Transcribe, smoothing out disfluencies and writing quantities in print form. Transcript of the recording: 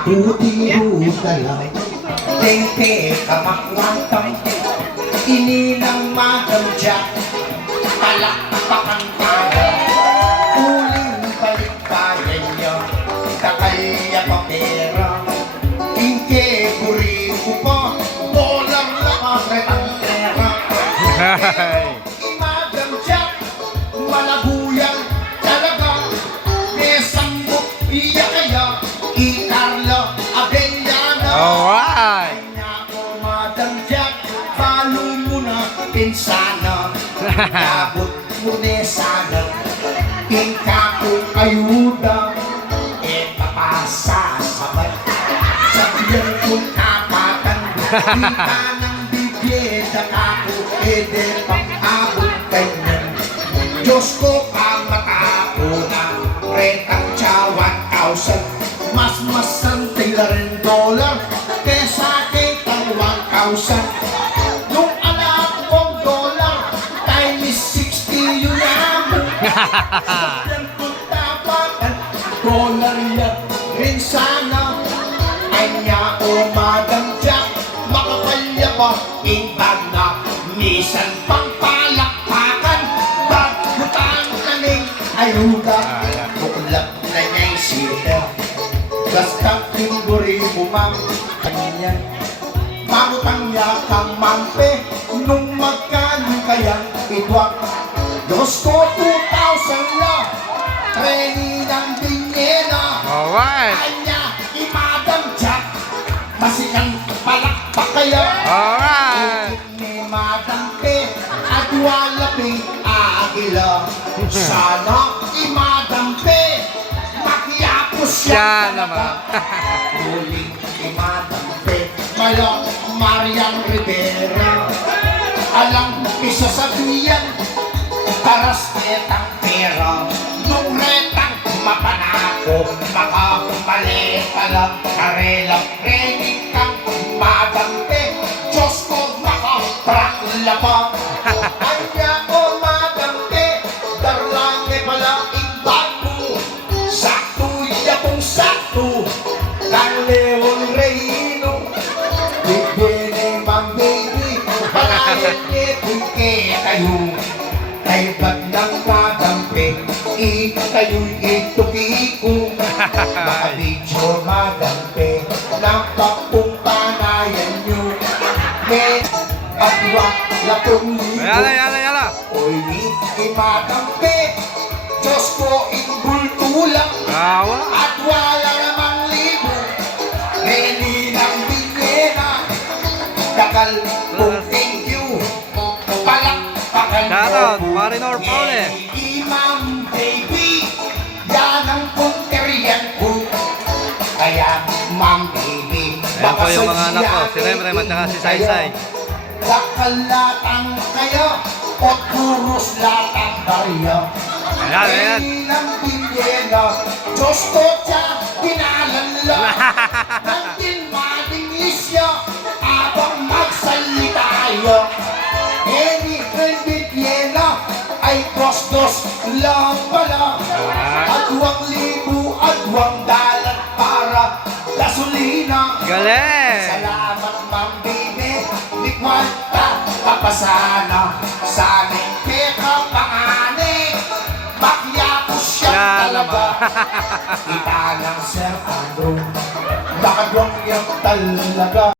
Nakutiro ka lang. Tente kamakwantang ininang Madam Jack. Palakpakan tayo. Uling balikbayan niyo. Kakalya pa pera. Inke buri ko pa. Bolang lakakretang pera. Madam Jack. Malaguyang talaga. Nesambok iya kaya. Carlo Avellano. Alright. Kanya ko Madam Jack. Follow mo na pinsana. Abot mo na sana. Tingka ko ayuda. E papasa sabay. Sa piyan kong kapatan. Tingka ng bibyeda kako. E de pang-abot ganyan. Diyos ko ang mata ko na. Retang tiyawan 1,000. Mas-masan $10 kesa kitang 1,000. Nung alam kong dollar, time is 60 yun naman. Sabihan kong tapatan, dollar yan rin sana. Anya o Madam Jack, makapalya ba imbag na misan pang palakpakan. Bagbutang kaning ayuda, buklap na niya'y sila. Basta timburi mo mang kanya. Mamutang yakang mampe. Nung magkano kayang idwak. Diyos ko 2,000 lang. Training ng binyena. Alright. Kanya Madam Jack. Masikang palakpak kaya. Alright. Ni Madam P. At walaping agila. Sana Madam P. Siya naman. Huling kay Madam P. Malong Marian Rivera. Alang isa sa duyan. Paras netang pera. Nung retang mapanako. Makapali palang karelang training kang Madam P. Diyos ko makaprakla pa. Anya ko Madam P. Darlange pala imbag mo. Sakto kang Leon Reino. Bibili mang baby. Palayan niya kuke kayo. Kay bag ng Madam P. Kayo'y ituki ko. Makabidyo Madam P. Napakumpanayan nyo. May atwak lapong libo. Yala. Oy, ni Madam P. Diyos ko inbultulang. Awa. At wala namang libo. Reni ng binyena. Kakal kong thank you. Palakpakan Shoutout, Marinor Paule. Imam baby. Yan ang punterian ko. Kaya Ma'am baby. Ayan po yung mga anak ko, si Remrem at saka si Saysay. Kakalatang kayo. O puros latang barya. Ayan. Ng bilyena, Diyos ko siya pinalanla. Nandin malinis siya, abang magsalita yun. Any bilyena ay kostos lang pala. Adwang libo, adwang dalat para gasolina. Galing! Salamat Ma'am Bibi, di kwanta papasana. Sana'y peka pangani. Bakya ko siya talaga. Kita ng Sir Andrew. Bakadwang yung talaga.